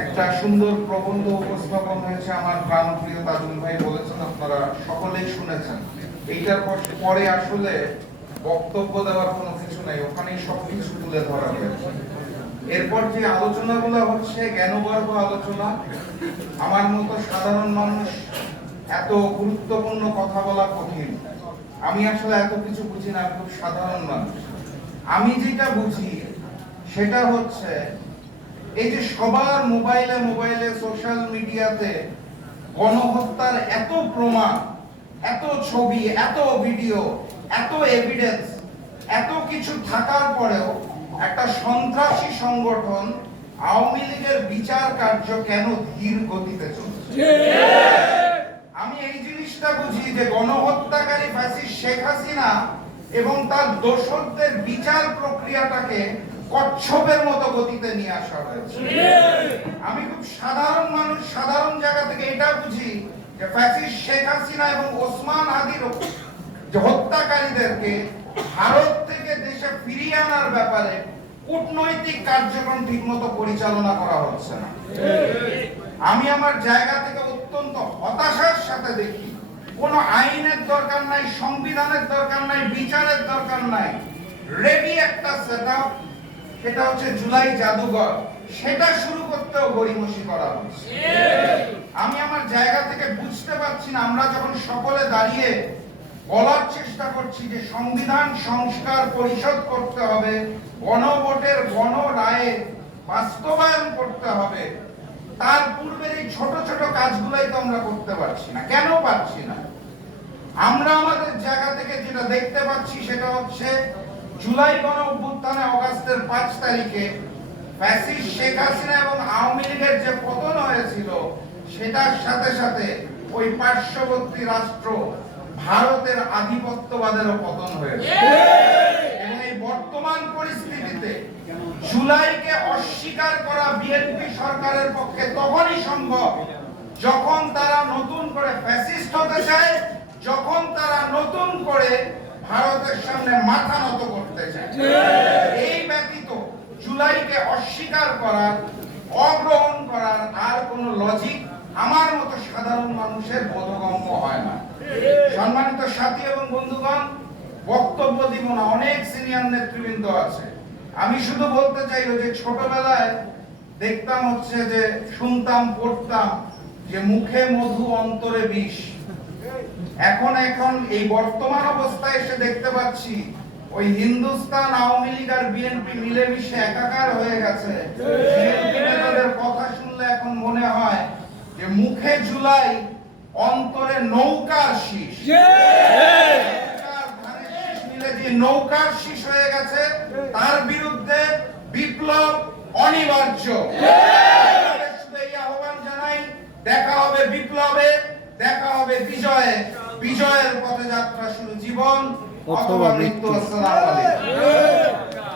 একটা সুন্দর প্রবন্ধ উপস্থাপন হয়েছে। আমার প্রাণপ্রিয় তাজুল ভাই বলেছেন, আপনারা সকলেই শুনেছেন। এইটার পরে আসলে বক্তব্য দেওয়ার কোনো কিছু নাই, ওখানেই সবকিছু তুলে ধরা হয়েছে। এরপর যে আলোচনাগুলো হচ্ছে জ্ঞানগর্ভ আলোচনা। আমার মতো সাধারণ মানুষ এত গুরুত্বপূর্ণ কথা বলা কঠিন। আমি আসলে এত কিছু বুঝি না, খুব সাধারণ মানুষ। আমি যেটা বুঝি সেটা হচ্ছে এই যে সবার মোবাইলে সোশ্যাল মিডিয়াতে গণহত্যার এত প্রমাণ, এত ছবি, এত ভিডিও, এত এভিডেন্স, এত কিছু থাকার পরেও একটা সন্ত্রাসী সংগঠন আওয়ামী লীগের বিচার কার্য কেন ধীর গতিতে চলছে? আমি এই জিনিসটা বুঝি যে গণহত্যাকারী ফ্যাসিস্ট শেখ হাসিনা এবং তার দোসরদের বিচার প্রক্রিয়াটাকে কচ্ছপের মতো গতিতে নিয়ে আসা হয়েছে। আমি খুব সাধারণ মানুষ, সাধারণ জায়গা থেকে এটা বুঝি যে ফ্যাসিস্ট শেখ হাসিনা এবং ওসমান হাদির যে হত্যাকারীদেরকে ভারত থেকে দেশে ফিরিয়ে আনার ব্যাপারে কূটনৈতিক কার্যক্রম ঠিকমতো পরিচালনা করা হচ্ছে না। আমি আমার জায়গা থেকে অত্যন্ত হতাশার সাথে দেখি কোনো আইনের দরকার নাই, সংবিধানের দরকার নাই, বিচারের দরকার নাই, রেডি একটা সেটআপ, সেটা হচ্ছে জুলাই জাদুঘর, সেটা শুরু করতেও গড়িমসি করা হচ্ছে। আমি আমার জায়গা থেকে বুঝতে পারছি না, আমরা যখন সকলে দাঁড়িয়ে বলার চেষ্টা করছি যে সংবিধান সংস্কার পরিষদ করতে হবে, গণভোটের গণ রায়ে বাস্তবায়ন করতে হবে, তার পূর্বের এই ছোট ছোট কাজগুলাই তো আমরা করতে পারছি না। কেন পারছি না? আমরা আমাদের জায়গা থেকে যেটা দেখতে পাচ্ছি সেটা হচ্ছে জুলাই গণ অভ্যুত্থানে অগাস্টের 5 তারিখে ফ্যাসিস্ট শেখ হাসিনা এবং আওয়ামী লীগের যে পতন হয়েছিল, সেটার সাথে সাথে ওই পার্শ্ববর্তী রাষ্ট্র ভারতের আধিপত্যবাদেরও পতন হয়েছে। এবং এই বর্তমান পরিস্থিতিতে জুলাইকে অস্বীকার করা বিএনপি সরকারের পক্ষে তখনই সম্ভব যখন তারা নতুন করে ফ্যাসিস্ট হতে চায়, যখন তারা নতুন করে ভারতের সামনে মাথা নত করতে চায়। এই ব্যতীত জুলাইকে অস্বীকার করার, অগ্রহণ করার আর কোনো লজিক আমার মতো সাধারণ মানুষের বোধগম্য হয় না। সম্মানিত সাথী এবং বন্ধুগণ, বক্তব্য দিব না, অনেক সিনিয়র নেতৃবৃন্দ আছে। আমি শুধু বলতে চাই, ওই যে ছোটবেলায় দেখতাম হচ্ছে যে শুনতাম, পড়তাম যে মুখে মধু অন্তরে বিষ। এখন এই বর্তমান অবস্থায় এসে দেখতে পাচ্ছি ওই হিন্দুস্তান আওয়ামী লীগ আর বিএনপি মিলেমিশে একাকার হয়ে গেছে। বিএনপি নেতাদের কথা শুনলে এখন মনে হয় যে মুখে জুলাই, অন্তরে নৌকার শীষ। মিলে যে নৌকার শীষ হয়ে গেছে, তার বিরুদ্ধে বিপ্লব অনিবার্য। শুধু এই আহ্বান জানাই, দেখা হবে বিপ্লবে, দেখা হবে বিজয়ে, বিজয়ের পথে যাত্রা শুরু জীবন অথবা মৃত্যু। আসসালামু আলাইকুম।